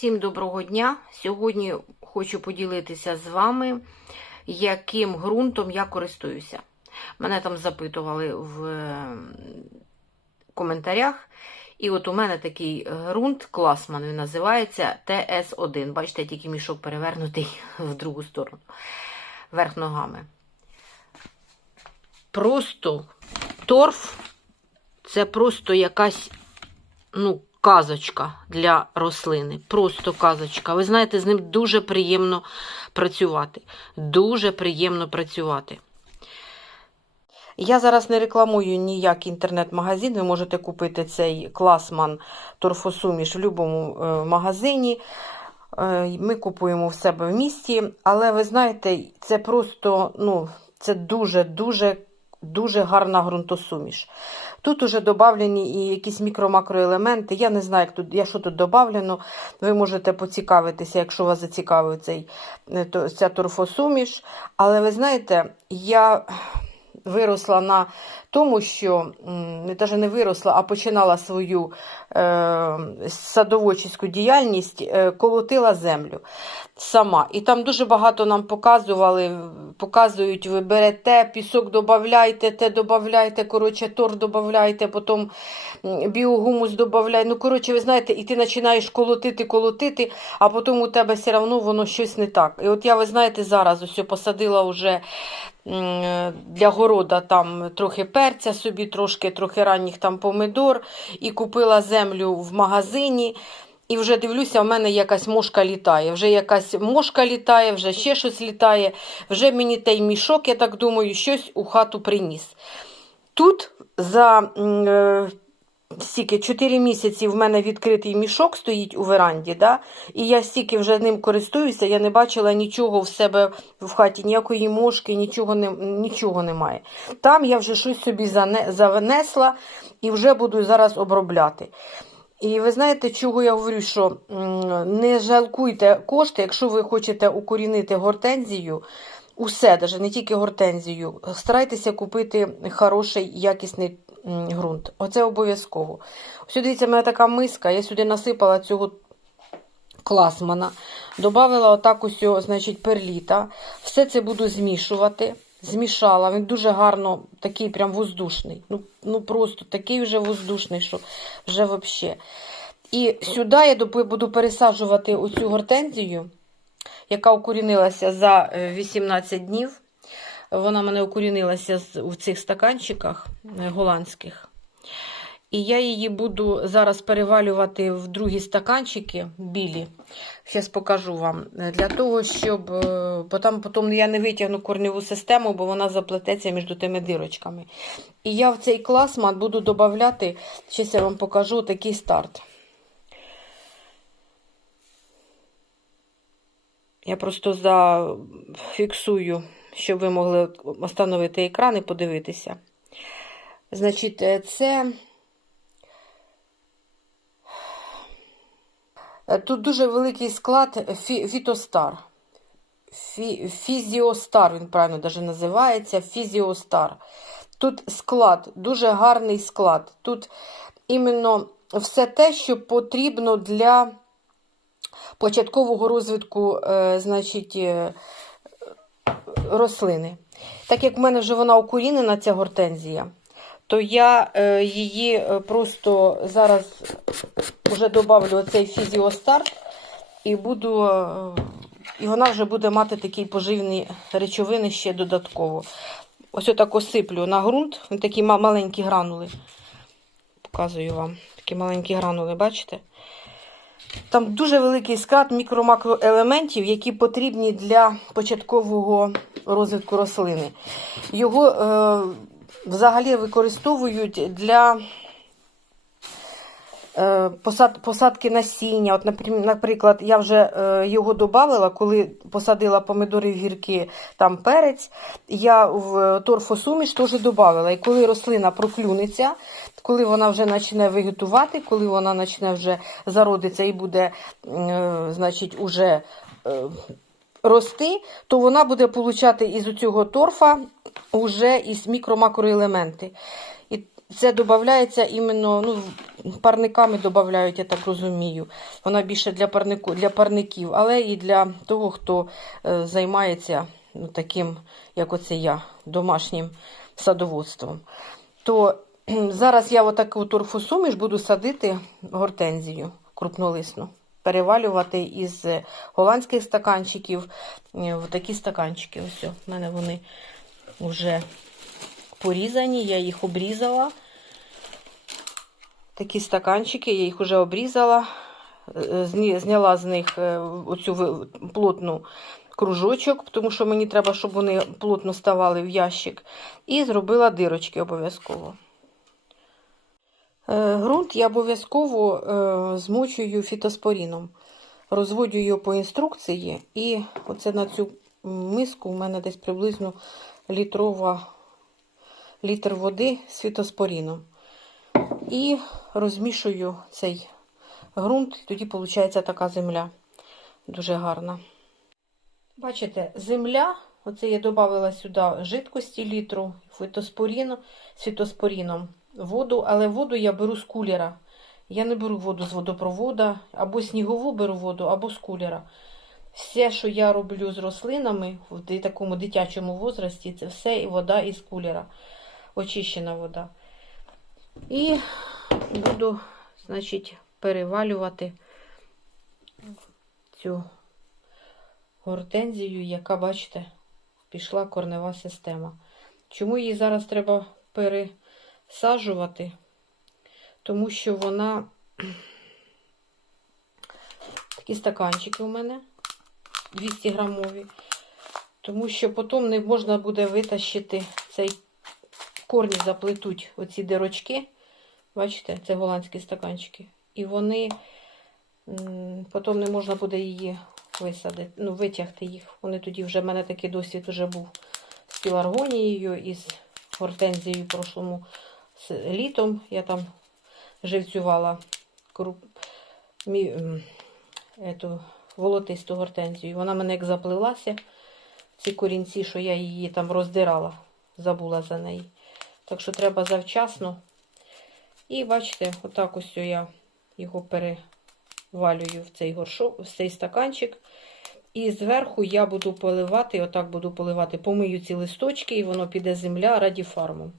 Всім доброго дня! Сьогодні хочу поділитися з вами, яким ґрунтом я користуюся. Мене там запитували в е, коментарях. І от у мене такий ґрунт, класман, він називається ТС1. Бачите, тільки мішок перевернутий в другу сторону, верх ногами. Просто торф це просто якась, ну, казочка для рослини. Просто казочка. Ви знаєте, з ним дуже приємно працювати. Дуже приємно працювати. Я зараз не рекламую ніякий інтернет-магазин. Ви можете купити цей класман торфосуміш в будь-якому е, магазині. Е, Ми купуємо в себе в місті, але ви знаєте, це просто ну, це дуже-дуже дуже гарна ґрунтосуміш. Тут уже додавлені і якісь мікро-макроелементи. Я не знаю, як тут, я, що тут додавлено. Ви можете поцікавитися, якщо вас зацікавить цей, е, ця торфосуміш. Але ви знаєте, я виросла на тому, що навіть не виросла, а починала свою е, садоводчиську діяльність, е, колотила землю сама. І там дуже багато нам показували, показують, ви берете, пісок додавайте, те додавайте, коротше, тор додавайте, потім біогумус додавайте. Ну, коротше, ви знаєте, і ти починаєш колотити, колотити, а потім у тебе все одно воно щось не так. І от я, ви знаєте, зараз ось посадила вже для города там трохи перця собі, трошки, трохи ранніх там помидор, і купила землю в магазині. І вже дивлюся, в мене якась мошка літає. Вже якась мошка літає, вже ще щось літає. Вже мені той мішок, я так думаю, щось у хату приніс. Тут за е, стільки 4 місяці в мене відкритий мішок стоїть у веранді, да? і я стільки вже ним користуюся, я не бачила нічого в себе в хаті, ніякої мошки, нічого, не, нічого немає. Там я вже щось собі занесла і вже буду зараз обробляти. І ви знаєте, чого я говорю, що не жалкуйте кошти, якщо ви хочете укорінити гортензію, усе, навіть не тільки гортензію, старайтеся купити хороший, якісний ґрунт. Оце обов'язково. Ось дивіться, в мене така миска, я сюди насипала цього класмана, додала отак ось, значить, перліта. Все це буду змішувати. Змішала, він дуже гарно, такий прям воздушний. Ну, ну просто такий вже воздушний, що вже взагалі. І сюди я буду пересаджувати оцю гортензію, яка укорінилася за е, 18 днів. Вона в мене укорінилася в цих стаканчиках е, голландських. І я її буду зараз перевалювати в другі стаканчики білі. Зараз покажу вам. Для того, щоб е, бо там потім я не витягну корневу систему, бо вона заплететься між тими дирочками. І я в цей класмат буду додати, зараз я вам покажу такий старт. Я просто зафіксую, щоб ви могли встановити екран і подивитися. Значить, е, це. Тут дуже великий склад фі- фітостар. Фі, фізіостар, він правильно даже називається. Фізіостар. Тут склад, дуже гарний склад. Тут іменно все те, що потрібно для початкового розвитку е, значить, е, рослини. Так як в мене вже вона укорінена, ця гортензія, то я е, її е, просто зараз вже добавлю оцей фізіостарт і буду. е, І вона вже буде мати такі поживні речовини ще додатково. Ось отак осиплю на ґрунт, такі маленькі гранули. Показую вам. Такі маленькі гранули, бачите? Там дуже великий склад мікро-макроелементів, які потрібні для початкового розвитку рослини. Його е, взагалі використовують для е, посадки насіння. От, наприклад, я вже е, його додавала, коли посадила помидори в гірки, там перець, я в торфосуміш теж додавала. І коли рослина проклюнеться, коли вона вже почне вегетувати, коли вона почне вже зародиться і буде, е, значить, уже е, рости, то вона буде получати із цього торфа уже із мікро-макроелементи. І це додається іменно, ну, парниками додають, я так розумію. Вона більше для, парнику, для парників, але і для того, хто е, займається ну, таким, як оце я, домашнім садоводством. То зараз я отаку торфосуміш буду садити гортензію крупнолисну. Перевалювати із е, голландських стаканчиків е, в такі стаканчики. Ось, в мене вони вже порізані, я їх обрізала. Такі стаканчики, я їх вже обрізала, е, зняла з них е, оцю плотну кружочок, тому що мені треба, щоб вони плотно ставали в ящик. І зробила дирочки обов'язково. Е, Грунт я обов'язково е, змочую фітоспоріном. Розводю його по інструкції, і оце на цю миску у мене десь приблизно літрова літр води з фітоспоріном. І розмішую цей ґрунт, тоді виходить така земля. Дуже гарна. Бачите, земля, оце я додала сюди жидкості літру, фітоспоріну, з фітоспоріном, воду, але воду я беру з кулера. Я не беру воду з водопровода, або снігову беру воду, або з кулера. Все, що я роблю з рослинами в такому дитячому возрасті, це все і вода із кулера, очищена вода. І буду, значить, перевалювати цю гортензію, яка, бачите, пішла корнева система. Чому її зараз треба пересаджувати? Тому що вона такі стаканчики у мене 200 грамові. Тому що потім не можна буде витащити цей корні заплетуть оці дирочки. Бачите, це голландські стаканчики. І вони потім не можна буде її висадити, ну, витягти їх. Вони тоді вже в мене такий досвід вже був з піларгонією і з гортензією прошлому з літом. Я там живцювала круп... мі... ету, волотисту гортензію. Вона мене як заплилася, ці корінці, що я її там роздирала, забула за неї. Так що треба завчасно. І бачите, отак ось я його перевалюю в цей горшок, в цей стаканчик. І зверху я буду поливати, отак буду поливати, помию ці листочки, і воно піде земля радіфармом.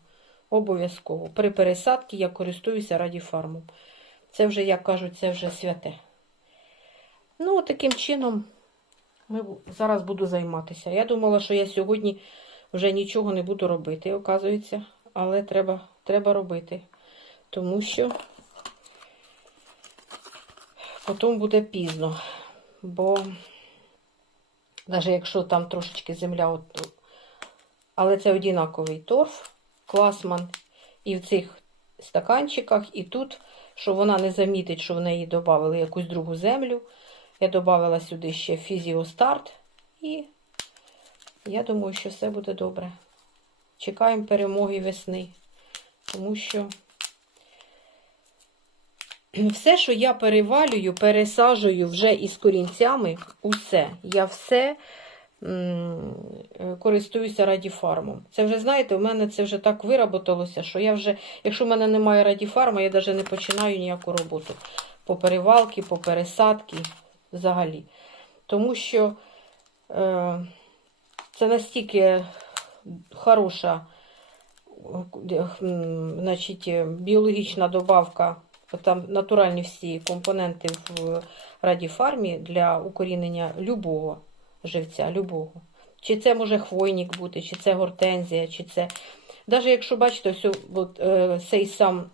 Обов'язково. При пересадці я користуюся радіфармом. Це вже, як кажуть, це вже святе. Ну, таким чином, ми зараз буду займатися. Я думала, що я сьогодні вже нічого не буду робити, оказується, але треба, треба робити. Тому що потім буде пізно. Бо навіть якщо там трошечки земля, от, але це однаковий торф, класман, і в цих стаканчиках, і тут, що вона не замітить, що в неї додали якусь другу землю. Я додала сюди ще фізіостарт, і я думаю, що все буде добре. Чекаємо перемоги весни, тому що все, що я перевалюю, пересаджую вже із корінцями, усе. Я все користуюся радіфармом. Це вже, знаєте, у мене це вже так вироботалося, що я вже, якщо в мене немає радіфарма, я навіть не починаю ніяку роботу по перевалки, по пересадці взагалі. Тому що е, це настільки хороша значить, біологічна добавка, там натуральні всі компоненти в радіфармі для укорінення любого живця, любого. Чи це може хвойник бути, чи це гортензія, чи це. Навіть якщо бачите, ось, от, е, цей сам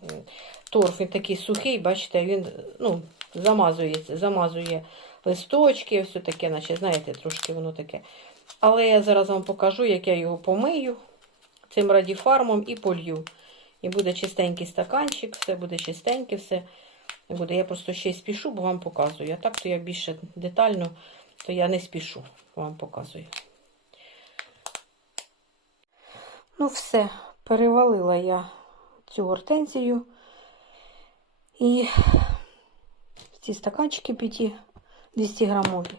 торф, він такий сухий, бачите, він ну, замазується, замазує листочки, все таке, наче, знаєте, трошки воно таке. Але я зараз вам покажу, як я його помию цим радіфармом і полью. І буде чистенький стаканчик, все буде чистеньке, все буде. Я просто ще й спішу, бо вам показую. А так то я більше детально, то я не спішу, вам показую. Ну, все, перевалила я цю гортензію. І ці стаканчики 5 200 грамові.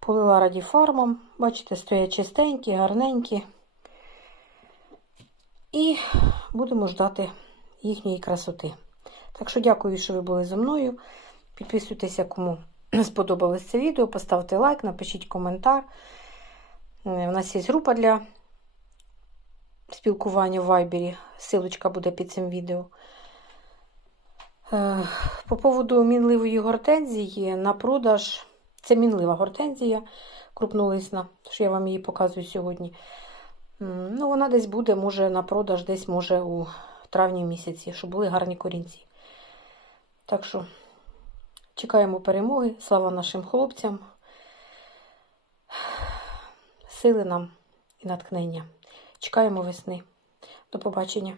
Полила радіфармом. Бачите, стоять чистенькі, гарненькі. І будемо ждати їхньої красоти. Так що дякую, що ви були зі мною. Підписуйтеся, кому сподобалось це відео, поставте лайк, напишіть коментар. Е, У нас є група для спілкування в Вайбері. Силочка буде під цим відео. Е, По поводу мінливої гортензії на продаж. Це мінлива гортензія крупнолисна, що я вам її показую сьогодні. Ну, вона десь буде, може, на продаж, десь може у травні місяці, щоб були гарні корінці. Так що чекаємо перемоги. Слава нашим хлопцям. Сили нам і натхнення. Чекаємо весни. До побачення.